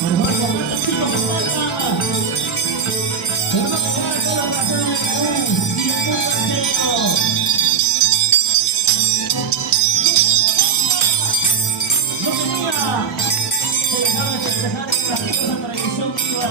Por favor, compartan, chicos, compartan. Tenemos que llegar a todas las razones del Perú y el mundo entero. No se diga, se dejaba de festejar en la hermosa tradición viva.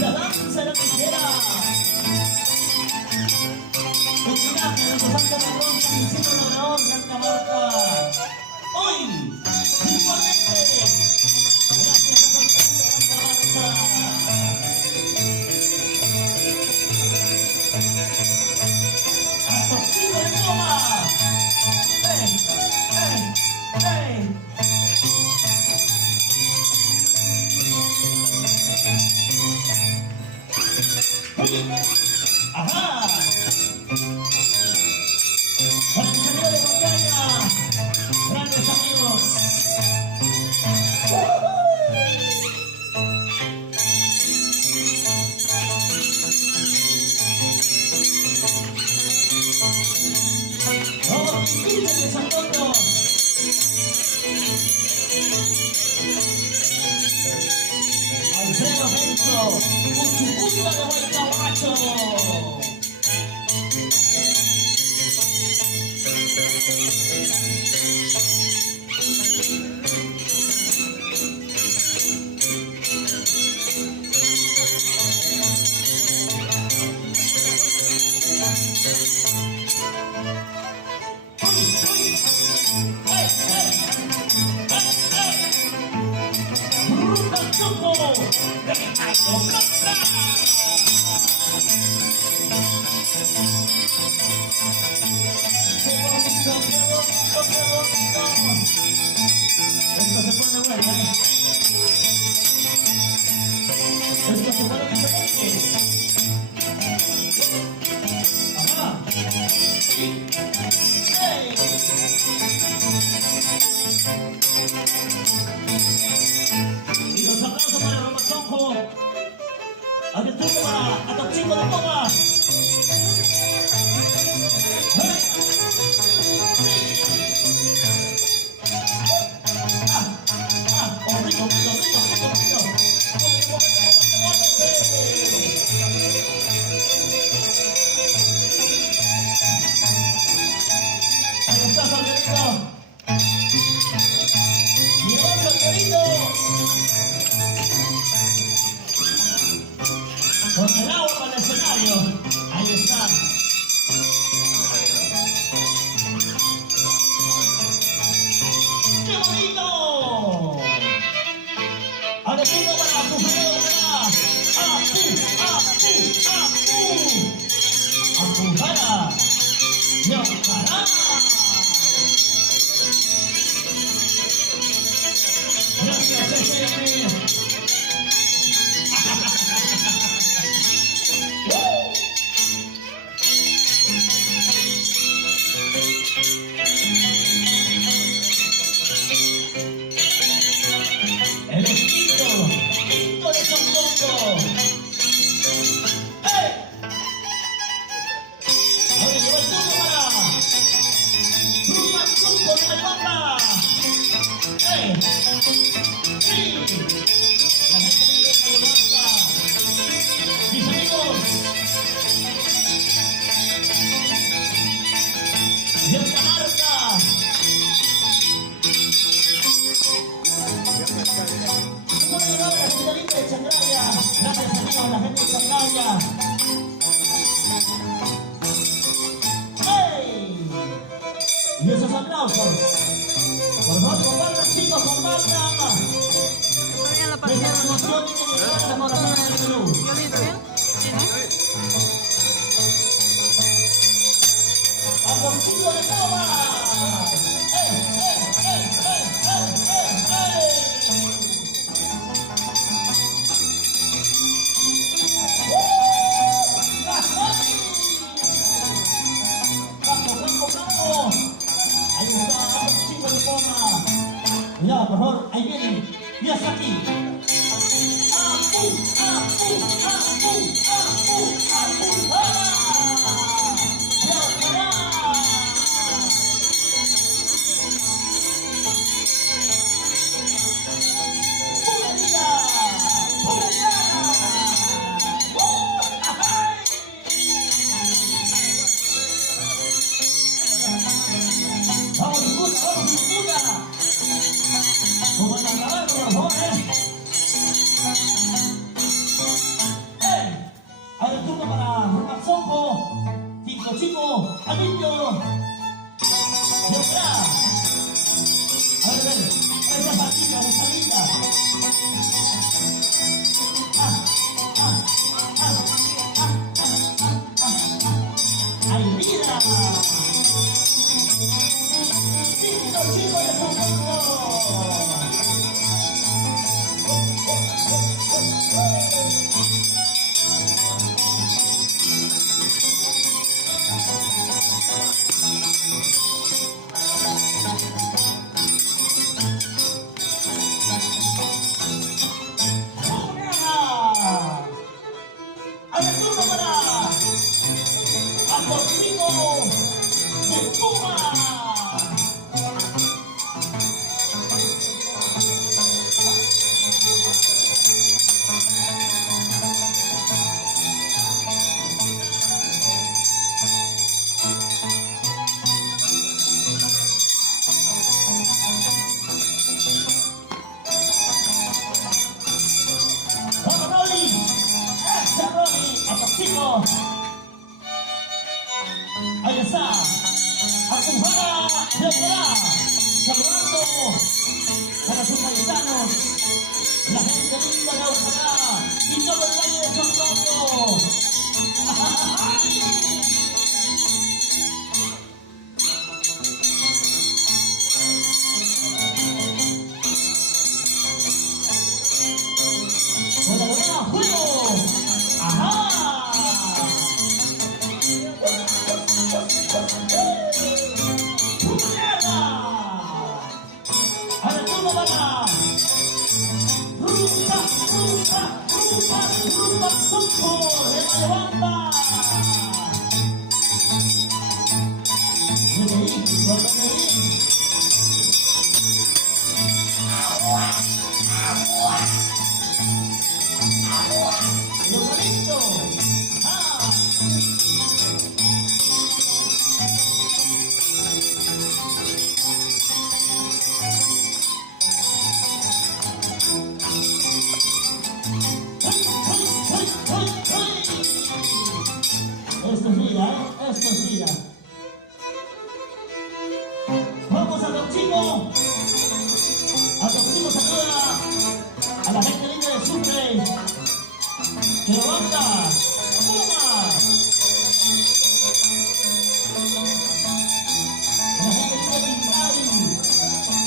La danza de la tijera. Homenaje a nuestro santo patrón, San Isidro Labrador de Ancamarca. Hoy, igualmente, gracias a San Isidro de Ancamarca. A Toquito de Goma. ¡Ey! ¡Ey! ¡Ey! ¡Ajá! Para el sonido de montaña, grandes amigos. Todos los chiquillos de San Antonio. Alfredo Benzo, Uchucunda de Guaycahuacho. Esto se pone bueno, ¿eh? Esto se pone diferente. Ajá. ¡Hey! Y los aplausos para Roma Sonjo. Atención para Atochico de Goma. ¡Hey! Rico. Ahí está, Salterito. Llegó Salterito. Con el agua para el escenario. Ahí está. ¡Qué bonito! Adecuado para Apujero, ¿verdad? Apujara. Yocará. Gracias, FM. El espíritu de San Antonio. ¡Hey! Ahora lleva el turno para Ruma Tunco de la Banda. ¡Hey! ¡Sí! La gente libre de la Banda. Mis amigos de Ancamarca. Bueno, la señorita de Changraya. Gracias, amigos, la gente de Changraya. ¡Hey! Y esos aplausos. Por favor, compartan, chicos, compartan. ¿Está bien la Esa partida de emoción motor? tiene que llegar a ¿La las motor personas del Perú. ¿Yo bien? ¿Bien? ¿Sí, no? ¡A Conchito de Goma! ¡Hey! ¡Vamos! Ahí está, Conchito de Goma. Ya, por favor, ahí viene. Y hasta aquí. ver. Esa patita, esa linda. ¡Ay, mira! ¡Listo, chicos de Socorro! ¡Al turno para Atorcino de Puma! ¡Vamos, Rolly! ¡Ese Rolly! ¡Atorcino! Ahí está, Acujara de Alcalá, saludando a sus paisanos, la gente linda de Alcalá y todo el valle de Socorro. ¡Buena, buena, juego! ¡Ajá! ¡Ahora todo para! ¡Rumba, rumba, rumba, rumba, soco! ¡De Malebamba! ¡Igualito! ¡Ajá! Esto es vida, ¿eh? Esto es vida. Vamos a Toxico. A Toxico saluda a la gente linda de Sucre. Que levanta. ¡Puma! La gente linda de Quintay.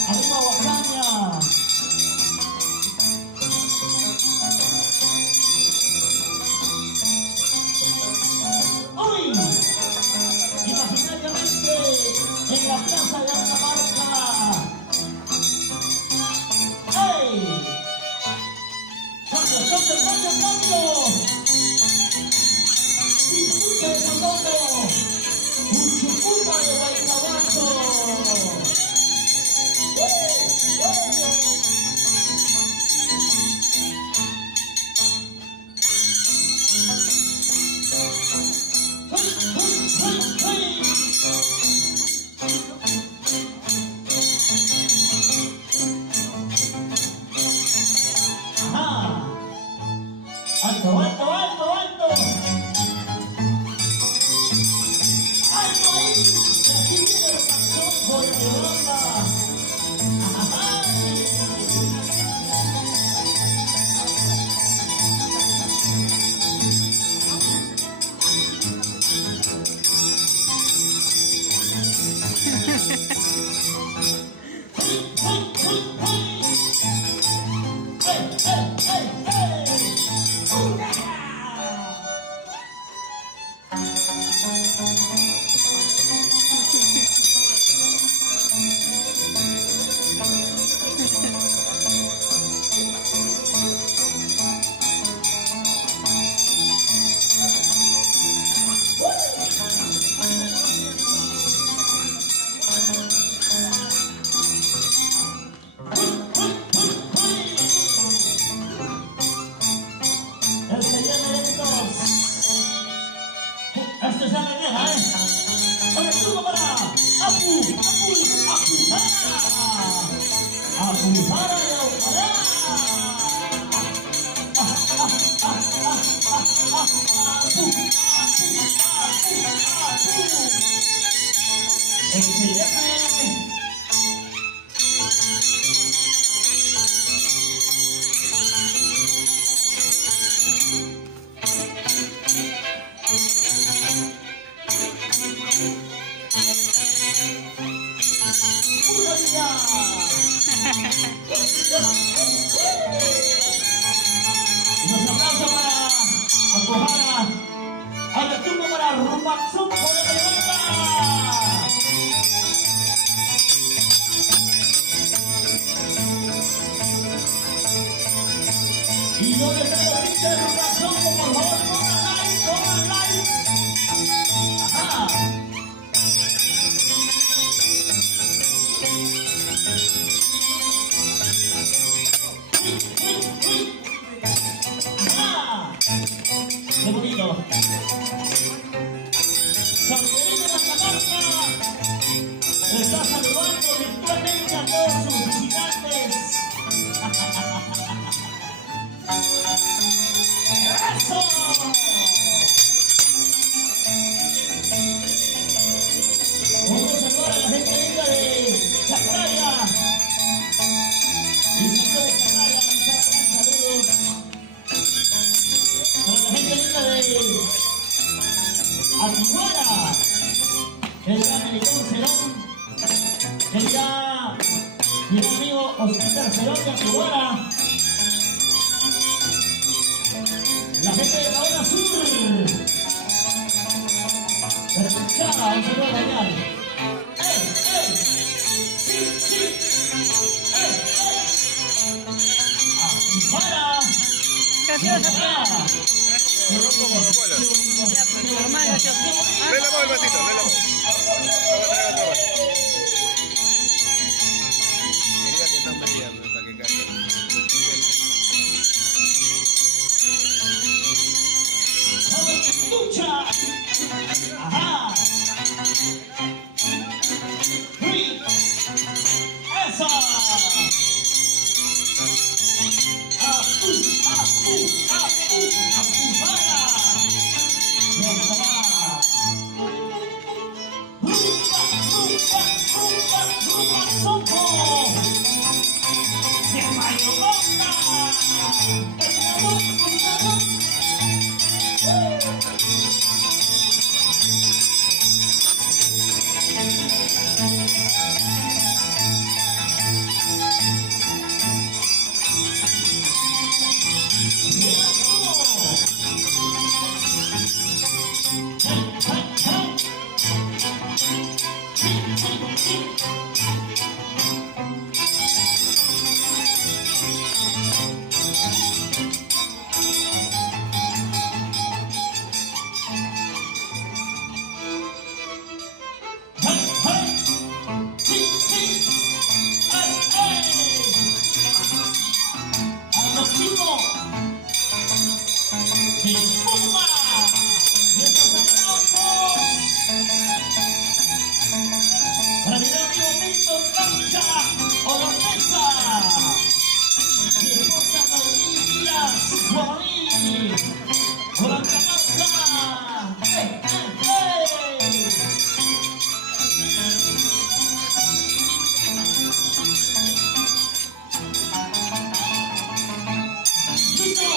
Arriba Guacaña. Hoy, imaginariamente, en la plaza de Arcamarca. ¡Ey! ¡Cambio, cambio, cambio, cambio! ¡Disfrute de Socorro! ¡Un chupupa de Guaycabazo! Ajá. Alto, alto, alto, alto. Alto ahí. Y aquí viene el canción por mi banda. Ajá. Esto es la mañana, ¿eh? Ahora turno para Acujara de Alcalá. Excelente. Linda. Unos aplausos para Acuajara. Ahora turno para Rumaxuco de Levanta. Y donde están los hinchas de Rumaxuco, por favor, pongan like. Ajá. ¡Qué bonito! Saludito de la Camarca está saludando virtualmente a todos sus visitantes. ¡Eso! Un saludo a la gente linda de Chacraya. Y señor de Chacraya, un saludo. Para la gente linda de Acuara, el gran Melitón Cerón, el ya mi amigo Oscar Cerón de Acuara, la gente de Paola Sur, escuchaba un saludo genial. ¡Ey, ey! ¡Sí, sí! ¡Ey, ey! ¡Acuara! Gracioso, normal, gracioso. Le lavó el vasito, le lavó. Vamos a tener otro vaso. Quería que están peleando para que caiga. ¡Lucha! ¡Ajá! ¡Uy! ¡Esa! Para mi amigo Milton Cancha Oropesa, mi esposa Marilyn Díaz Guarí, con la Camarca. ¡Hey, hey, hey! ¡Listo!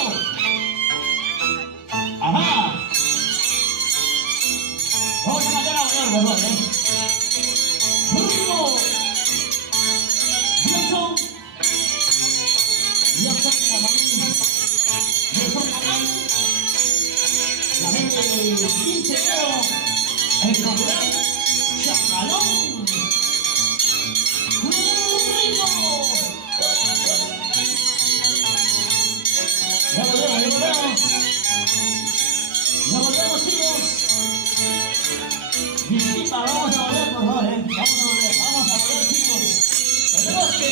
¡Ajá! Vamos a matar a bailar, por favor, Rodrigo, Wilson, la gente de Quinceñero, el popular Chacalón, Rodrigo. Ya volvemos, chicos. Disculpa, vamos a volver, por favor, vamos a volver, chicos. Tenemos que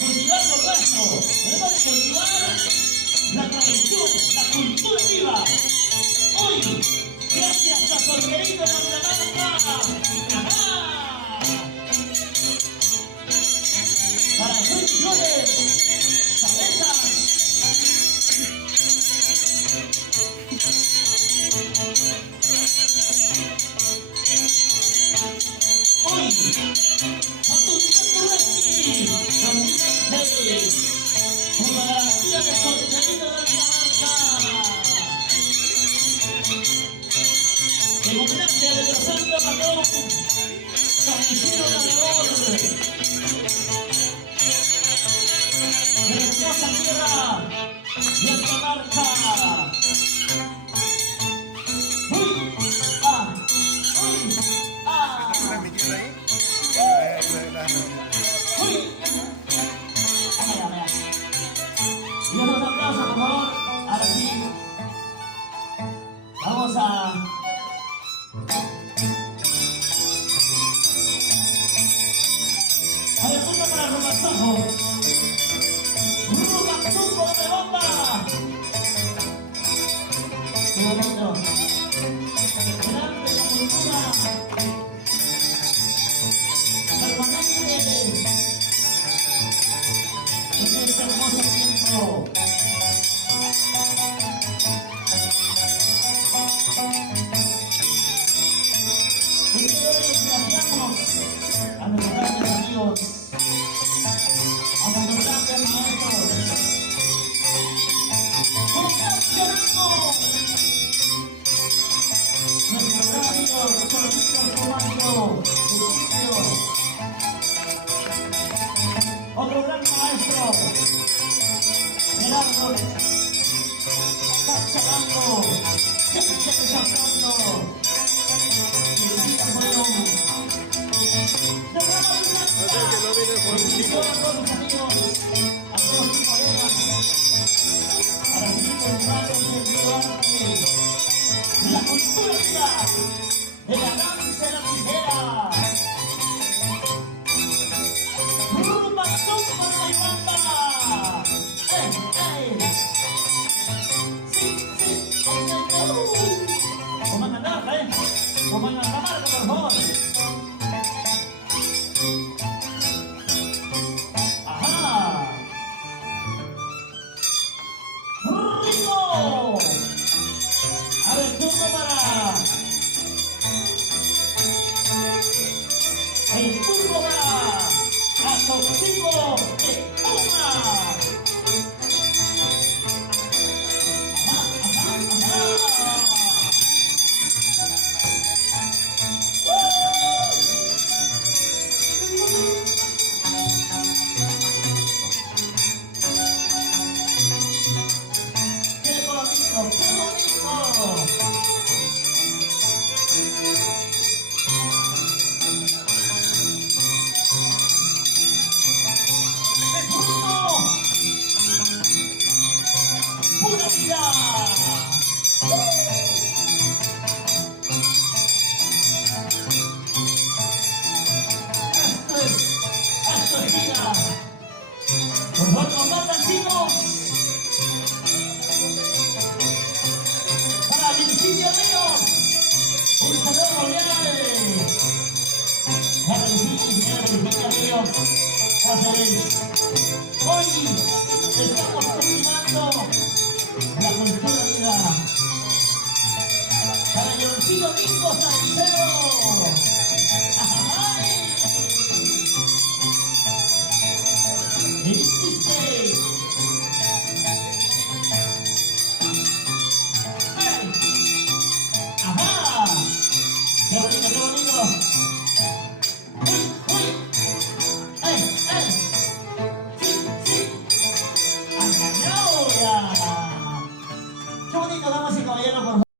cultivar lo nuestro, tenemos que cultivar la tradición, la cultura viva. Hoy, gracias a Solterito de Camarca. ¡Ajá! Para Luis Flores, cabezas. Hoy, a tu tiempo de aquí, con la garantía de Solterito de Camarca. En homenaje a nuestro santo patrón, San Isidro Navegador, abajo. Ruba, Zumbo, de bomba. Qué bonito. Grande la cultura. Permanente. En este hermoso tiempo. El día de hoy graciamos a nuestros grandes amigos, a nuestros grandes maestros. ¡Funcionando! Nuestro gran amigo, Solito Romano, Egipcio. Otro gran maestro, Gerardo Cacharango, Cheche Cacharango. Que no viene con un chico. La cultura de la danza de la tijera. Rumba, zumba de la banda. Sí, Coman la marca, Coman la marca, por favor. Ajá. ¡Rico! A ver, turno para el turno para a los chicos de Puma. ¡Qué bonito, qué bonito! ¡Pura vida! Esto es vida. Por favor, compartan, chicos. Para Virginia Ríos, un saludo cordial. Para Virginia Ríos, Cáceres. Hoy estamos cultivando la cultura vida. Para Leoncito Mingo Sanicero. ¡Ay!